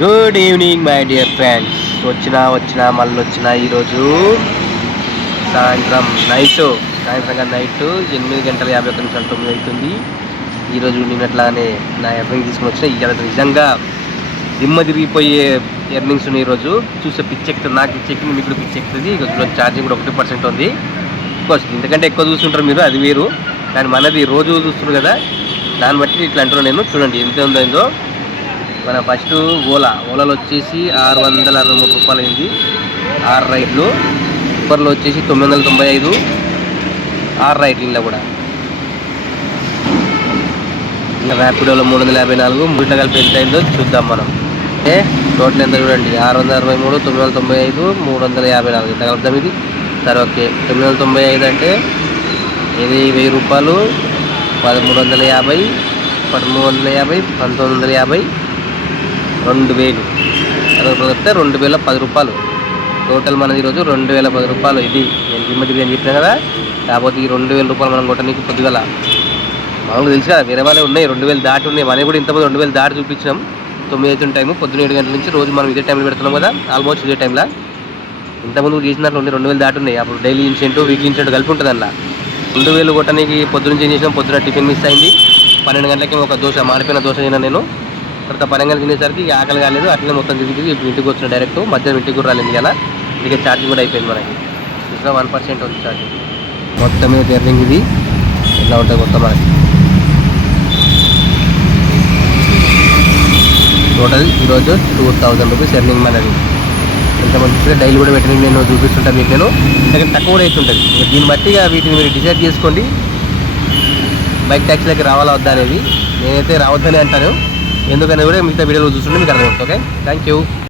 Good evening my dear friends వచ్చినా వచ్చినా మళ్ళీ వచ్చినా ఈరోజు సాయంత్రం నైట్ సాయంత్రంగా నైట్ ఎనిమిది గంటల యాభై ఒక్క నిమిషాలు తొమ్మిది అవుతుంది. ఈరోజు నిన్నట్లానే నా ఎర్నింగ్ తీసుకుని వచ్చిన ఇవాళ నిజంగా దిమ్మ తిరిగిపోయే ఎర్నింగ్స్ ఉన్నాయి ఈరోజు. చూసే పిచ్చెక్కుతుంది నాకు పిచ్చెక్కింది మీకు కూడా పిచ్చెక్కుతుంది ఈరోజు ఛార్జింగ్ కూడా ఒకటి పర్సెంట్ ఉంది. కోర్స్ ఎందుకంటే ఎక్కువ చూస్తుంటారు మీరు అది వేరు. కానీ మనది రోజు చూస్తున్నారు కదా దాన్ని బట్టి ఇట్లా అంటున్నాను నేను. చూడండి ఎంత ఉందో ఏందో. మన ఫస్ట్ ఓలా. ఓలాలో వచ్చేసి ఆరు వందల అరవై మూడు రూపాయలు అయింది ఆరు రైట్లు సూపర్లో వచ్చేసి తొమ్మిది వందల తొంభై ఐదు. ఆరు రైడ్లలో కూడా. ఇంకా ర్యాపిడోలో మూడు వందల యాభై నాలుగు. మూడు కలిపి ఎంత అయిందో చూద్దాం మనం. అంటే టోటల్ ఎంత చూడండి. ఆరు వందల అరవై మూడు తొమ్మిది వందల తొంభై ఐదు మూడు వందల యాభై నాలుగు. ఇంత కలుపుతాం ఇది? సరే ఓకే. తొమ్మిది వందల తొంభై ఐదు అంటే ఇది వెయ్యి రూపాయలు. పదమూడు వందల యాభై పదమూడు వందల యాభై పంతొమ్మిది వందల యాభై రెండు వేలు. అదొక రెండు వేల పది రూపాయలు. టోటల్ మనది ఈరోజు రెండు వేల పది రూపాయలు. ఇది నేను జిమ్మ అని చెప్పిన కదా కాకపోతే ఈ రెండు వేల రూపాయలు మనం కొట్టడానికి పొద్దుగల. మామూలుగా తెలుసు కదా వేరే వాళ్ళే ఉన్నాయి రెండు వేలు దాటి ఉన్నాయి. మనకి కూడా ఇంతమంది రెండు వేలు దాటి చూపించినాం. తొమ్మిది అవుతున్న టైము పొద్దున్న ఏడు గంటల నుంచి రోజు మనం ఇదే టైంలో పెడుతున్నాం కదా ఆల్మోస్ట్ ఇదే టైంలో. ఇంతకుముందు చేసిన ఉండే రెండు వేలు దాటి ఉన్నాయి. అప్పుడు డైలీ ఇన్సెంట్ వీక్లీ ఇన్సెంట్ కలిపి ఉంటుంది అలా రెండు వేలు కొట్టడానికి పొద్దున్న ఏం చేసినాం పొద్దున టిఫిన్ మిస్ అయింది. పన్నెండు గంటలకి ఒక దోశ మాడిపోయిన దోశ తిన్నా నేను. తర్వాత పనంగా తినేసరికి ఆకలి కాలేదు అట్లనే మొత్తం తిరిగి తిరిగి ఇప్పుడు ఇంటికి వచ్చిన డైరెక్ట్ మధ్యాహ్నం ఇంటికి కూడా రాలేదు కదా ఇక ఛార్జింగ్ కూడా అయిపోయింది మనకి. ఇంకా వన్ పర్సెంట్ ఉంది ఛార్జింగ్ మొత్తం మీద ఎర్నింగ్ ఇది. ఎలా ఉంటుంది మొత్తం మనకి? టోటల్ ఈరోజు టూ థౌజండ్ రూపీస్ ఎర్నింగ్ మనది. ఎంతమంది డైలీ కూడా పెట్టిన నేను చూపిస్తుంటాను మీకు నేను. ఎందుకంటే తక్కువ కూడా అవుతుంటుంది దీన్ని బట్టి వీటిని మీరు డిసైడ్ చేసుకోండి. బైక్ ట్యాక్సీలకి రావాలా వద్దా అనేది. నేనైతే రావద్దని అంటాను. ఎందుకని కూడా మిగతా వీడియోలో చూస్తుంటే మీకు అర్థమవుతుంది ఓకే? Thank you